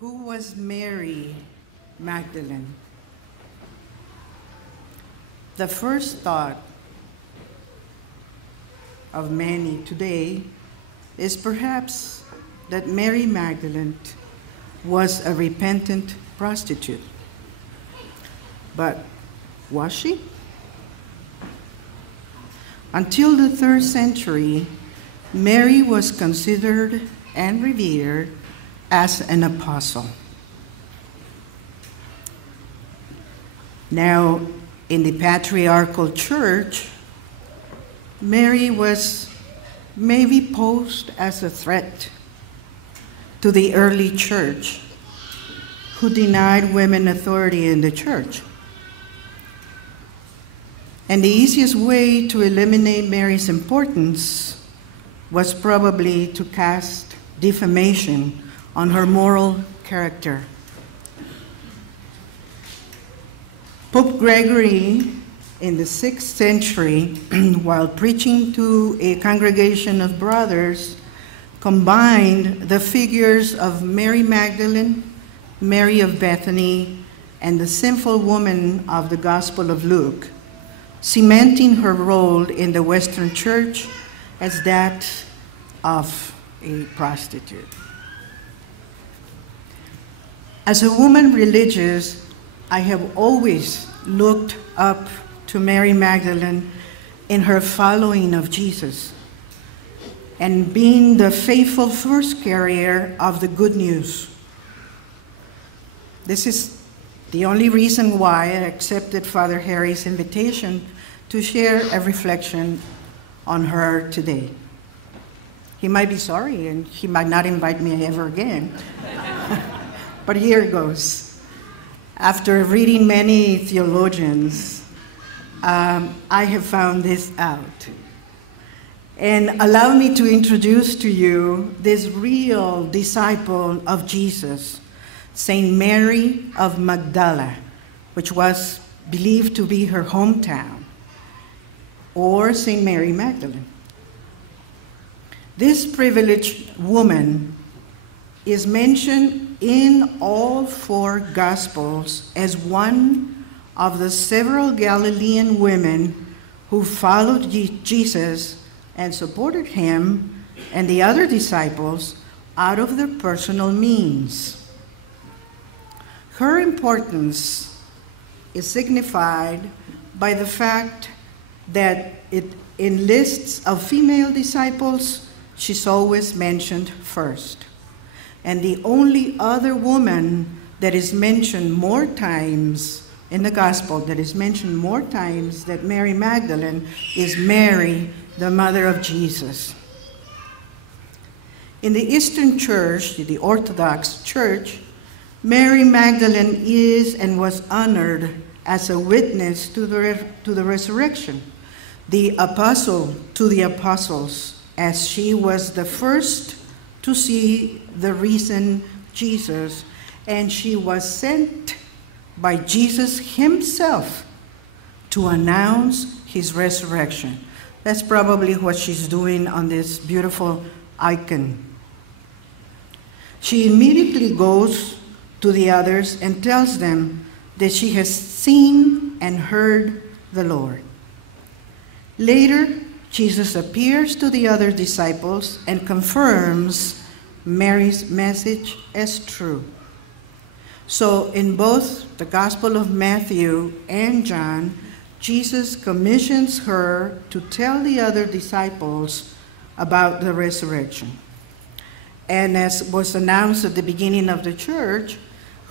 Who was Mary Magdalene? The first thought of many today is perhaps that Mary Magdalene was a repentant prostitute. But was she? Until the 3rd century, Mary was considered and revered as an apostle. Now, in the patriarchal church, Mary was maybe posed as a threat to the early church, who denied women authority in the church. And the easiest way to eliminate Mary's importance was probably to cast defamation on her moral character. Pope Gregory, in the 6th century, while preaching to a congregation of brothers, combined the figures of Mary Magdalene, Mary of Bethany, and the sinful woman of the Gospel of Luke, cementing her role in the Western Church as that of a prostitute. As a woman religious, I have always looked up to Mary Magdalene in her following of Jesus and being the faithful first carrier of the good news. This is the only reason why I accepted Father Harry's invitation to share a reflection on her today. He might be sorry and he might not invite me ever again. But here it goes. After reading many theologians, I have found this out. And allow me to introduce to you this real disciple of Jesus, Saint Mary of Magdala, which was believed to be her hometown, or Saint Mary Magdalene. This privileged woman is mentioned in all 4 Gospels as one of the several Galilean women who followed Jesus and supported him and the other disciples out of their personal means. Her importance is signified by the fact that in lists of female disciples, she's always mentioned first. And the only other woman that is mentioned more times in the gospel, that is mentioned more times than Mary Magdalene, is Mary, the mother of Jesus. In the Eastern Church, the Orthodox Church, Mary Magdalene is and was honored as a witness to the resurrection, the apostle to the apostles, as she was the first to see the risen Jesus, and she was sent by Jesus himself to announce his resurrection. That's probably what she's doing on this beautiful icon. She immediately goes to the others and tells them that she has seen and heard the Lord. Later, Jesus appears to the other disciples and confirms Mary's message as true. So in both the Gospel of Matthew and John, Jesus commissions her to tell the other disciples about the resurrection. And as was announced at the beginning of the church,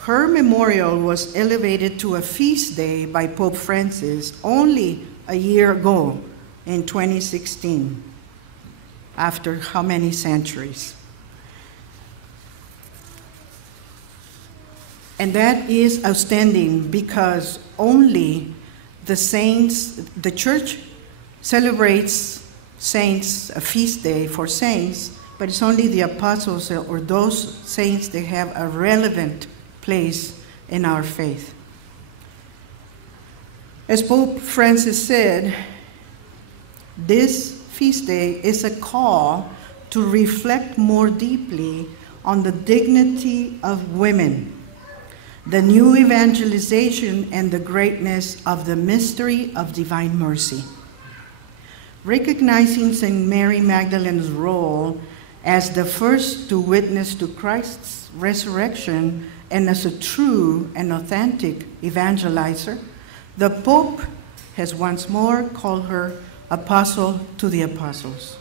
her memorial was elevated to a feast day by Pope Francis only a year ago, in 2016, after how many centuries? And that is outstanding because only the saints, the church celebrates saints, a feast day for saints, but it's only the apostles or those saints that have a relevant place in our faith. As Pope Francis said, this feast day is a call to reflect more deeply on the dignity of women, the new evangelization, and the greatness of the mystery of divine mercy. Recognizing St. Mary Magdalene's role as the first to witness to Christ's resurrection and as a true and authentic evangelizer, the Pope has once more called her Apostle to the Apostles.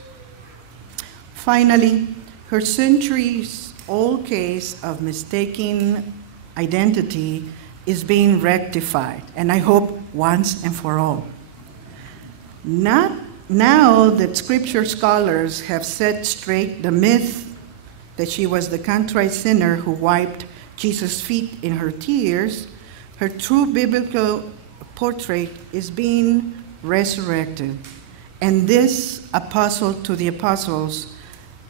Finally, her centuries-old case of mistaken identity is being rectified, and I hope once and for all. Now that scripture scholars have set straight the myth that she was the contrite sinner who wiped Jesus' feet in her tears, her true biblical portrait is being resurrected. And this apostle to the apostles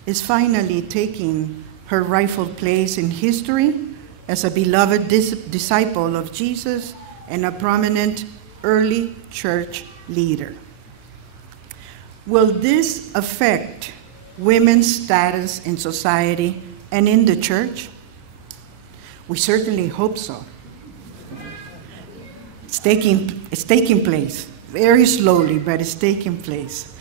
is finally taking her rightful place in history as a beloved disciple of Jesus and a prominent early church leader. Will this affect women's status in society and in the church? We certainly hope so. It's taking place, very slowly, but it's taking place.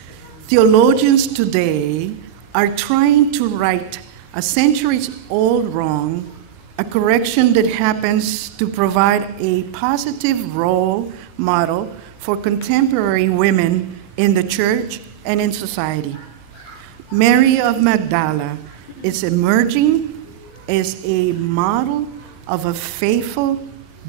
Theologians today are trying to right a centuries-old wrong, a correction that happens to provide a positive role model for contemporary women in the church and in society. Mary of Magdala is emerging as a model of a faithful,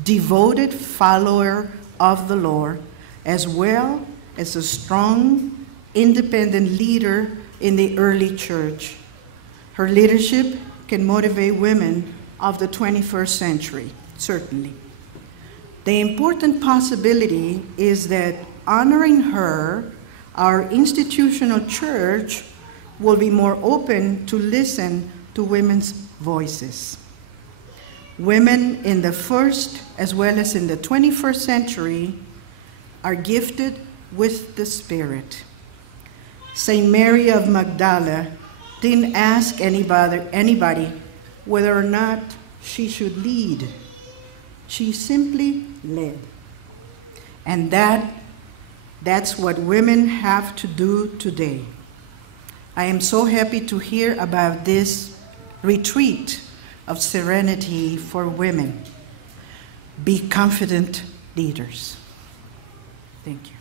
devoted follower of the Lord, as well as a strong, independent leader in the early church. Her leadership can motivate women of the 21st century, certainly. The important possibility is that honoring her, our institutional church will be more open to listen to women's voices. Women in the first as well as in the 21st century are gifted with the Spirit. St. Mary of Magdala didn't ask anybody whether or not she should lead. She simply led. And that's what women have to do today. I am so happy to hear about this retreat of serenity for women. Be confident leaders. Thank you.